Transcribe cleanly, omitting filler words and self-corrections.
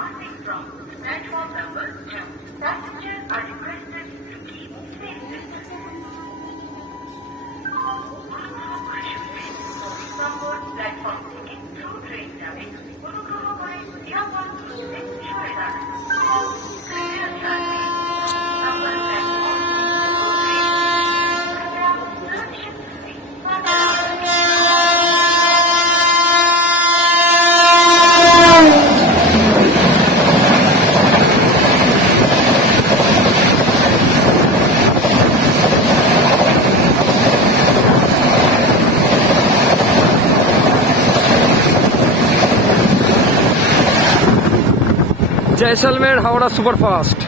departing from platform number 2. Passengers are requested to keep safe distance. Number platform থেকে through train যাবে অনুগ্রহ করে নিরাপদ দূরত্বে সরে দাঁড়ান। कृपया ध्यान दें नंबर प्लेटफॉर्म कृपया सुरक्षित से जैसलमेर हावड़ा सुपरफास्ट।